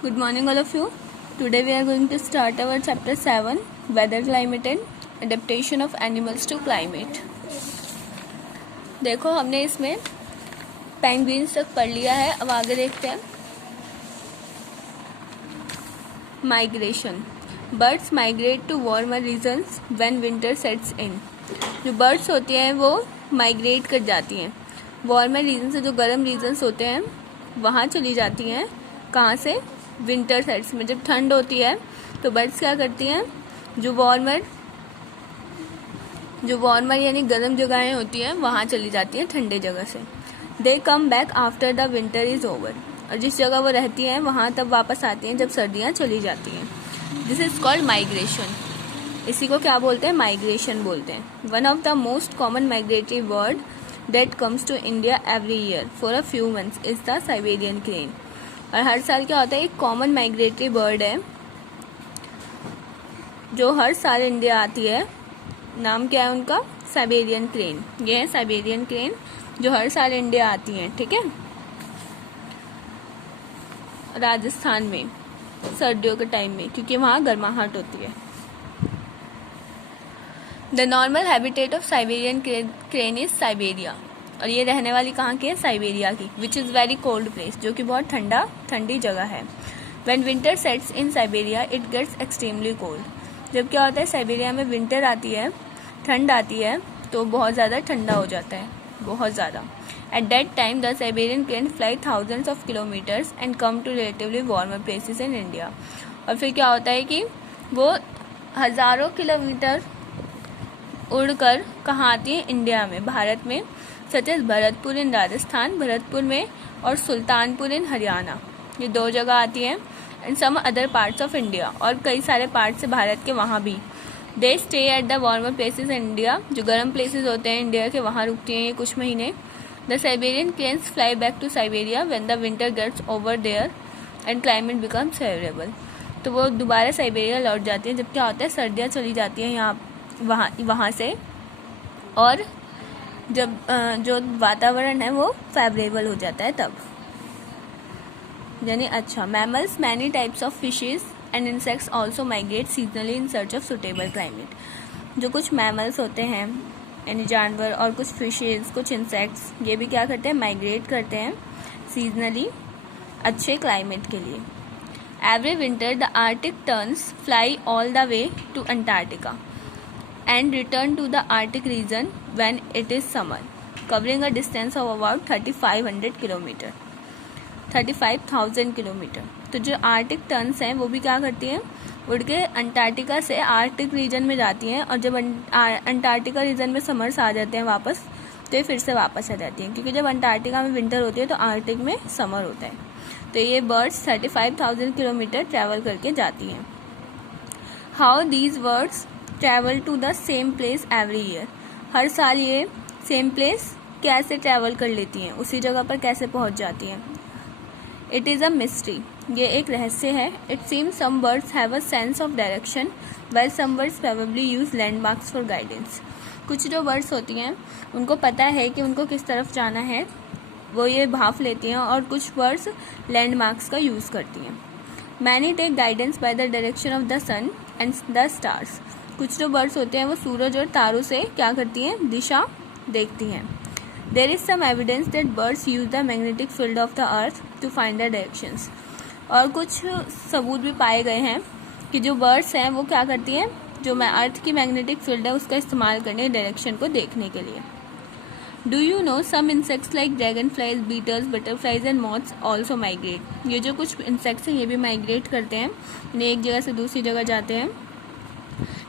Good morning, all of you. Today we are going to start our chapter 7, Weather, Climate and Adaptation of Animals to Climate. देखो हमने इसमें penguins तक पढ़ लिया है. अब आगे देखते हैं. Migration. Birds migrate to warmer regions when winter sets in. जो बर्ड्स होती हैं वो माइग्रेट कर जाती हैं. वार्मर रीजन से जो गर्म रीजन्स होते हैं वहाँ चली जाती हैं. कहाँ से? विंटर सेट्स में. जब ठंड होती है तो बर्ड्स क्या करती हैं, जो वार्मर यानी गर्म जगहें होती हैं वहाँ चली जाती हैं ठंडे जगह से. They come back after the winter is over. और जिस जगह वो रहती हैं वहाँ तब वापस आती हैं जब सर्दियाँ चली जाती हैं. This is called migration. इसी को क्या बोलते हैं? माइग्रेशन बोलते हैं. One of the most common migratory bird that comes to India every year for a few months is the Siberian crane. और हर साल क्या होता है, एक कॉमन माइग्रेटरी बर्ड है जो हर साल इंडिया आती है. नाम क्या है उनका? Siberian crane. ये है साइबेरियन क्रेन जो हर साल इंडिया आती हैं. ठीक है, राजस्थान में सर्दियों के टाइम में, क्योंकि वहाँ गर्माहट होती है. The normal habitat of Siberian crane is Siberia. और ये रहने वाली कहाँ की है? साइबेरिया की. Which is very cold place, जो कि बहुत ठंडी जगह है. When winter sets in Siberia it gets extremely cold. जब क्या होता है, साइबेरिया में विंटर आती है, ठंड आती है, तो बहुत ज़्यादा ठंडा हो जाता है, बहुत ज़्यादा. At that time the Siberian crane fly thousands of kilometres and come to relatively warmer places in India. और फिर क्या होता है कि वो हज़ारों किलोमीटर उड़कर कहाँ आती है? इंडिया में, भारत में. सच एज भरतपुर इन राजस्थान, भरतपुर में, और सुल्तानपुर इन हरियाणा. ये दो जगह आती हैं. And some other parts of India, और कई सारे पार्ट्स है भारत के वहाँ भी. They stay at the warmer places in India. जो गर्म प्लेसेस होते हैं इंडिया के वहाँ रुकती हैं ये कुछ महीने. The Siberian cranes fly back to Siberia when the winter gets over there and climate becomes favourable. तो वो दोबारा साइबेरिया लौट जाती हैं जब क्या होता है, सर्दियाँ चली जाती हैं यहाँ वहाँ से, और जब जो वातावरण है वो फेवरेबल हो जाता है तब. यानी अच्छा. Mammals, many types of fishes and insects also migrate seasonally in search of suitable climate. जो कुछ मैमल्स होते हैं यानी जानवर, और कुछ फिशेज, कुछ इंसेक्ट्स, ये भी क्या करते हैं? माइग्रेट करते हैं सीजनली अच्छे क्लाइमेट के लिए. Every winter the Arctic terns fly all the way to Antarctica and return to the Arctic region when it is summer, covering a distance of about 3500 kilometre, 35,000 kilometre. तो जो Arctic turns हैं वो भी क्या करती हैं? उड़ के अंटार्कटिका से आर्कटिक रीजन में जाती हैं. और जब अंटार्कटिका रीजन में समर्स आ जाते हैं वापस, तो ये फिर से वापस आ जाती हैं, क्योंकि जब अंटार्कटिका में विंटर होती है तो आर्कटिक में समर होता है. तो ये बर्ड्स 35,000 किलोमीटर ट्रैवल करके जाती हैं. How these birds travel to the same place every year. हर साल ये सेम प्लेस कैसे ट्रैवल कर लेती हैं, उसी जगह पर कैसे पहुंच जाती हैं? It is a mystery. ये एक रहस्य है. It seems some birds have a sense of direction while some birds probably use landmarks for guidance. कुछ जो बर्ड्स होती हैं उनको पता है कि उनको किस तरफ जाना है, वो ये भाप लेती हैं, और कुछ बर्ड्स लैंडमार्क्स का यूज़ करती हैं. Many take guidance by the direction of the sun and the stars. कुछ जो बर्ड्स होते हैं वो सूरज और तारों से क्या करती हैं? दिशा देखती हैं. There is some evidence that birds use the magnetic field of the earth to find the directions. और कुछ सबूत भी पाए गए हैं कि जो बर्ड्स हैं वो क्या करती हैं, जो अर्थ की मैग्नेटिक फील्ड है उसका इस्तेमाल करने डायरेक्शन को देखने के लिए. Do you know some insects like dragonflies, beetles, butterflies and moths also migrate. ये जो कुछ इंसेक्ट्स हैं ये भी माइग्रेट करते हैं, यानी एक जगह से दूसरी जगह जाते हैं.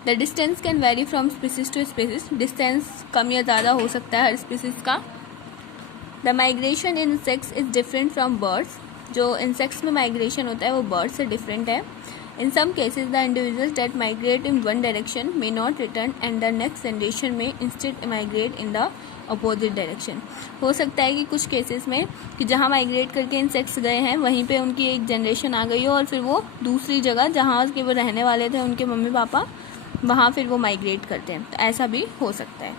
The distance can vary from species to species. Distance कम या ज़्यादा हो सकता है हर स्पीसीज का. The migration in insects is different from birds. जो इंसेक्ट्स में माइग्रेशन होता है वो बर्ड्स से डिफरेंट है. In some cases the individuals that migrate in one direction may not return and the next generation may instead migrate in the opposite direction. हो सकता है कि कुछ केसेस में कि जहाँ माइग्रेट करके इंसेक्ट्स गए हैं वहीं पे उनकी एक जनरेशन आ गई हो, और फिर वो दूसरी जगह जहाँ के वो रहने वाले थे उनके मम्मी पापा, वहाँ फिर वो माइग्रेट करते हैं. तो ऐसा भी हो सकता है.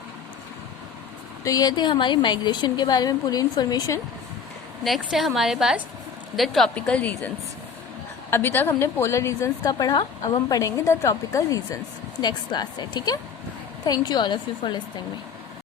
तो ये थी हमारी माइग्रेशन के बारे में पूरी इन्फॉर्मेशन. नेक्स्ट है हमारे पास द ट्रॉपिकल रीजन्स. अभी तक हमने पोलर रीजन्स का पढ़ा, अब हम पढ़ेंगे the tropical regions next class से, ठीक है। Thank you all of you for listening me.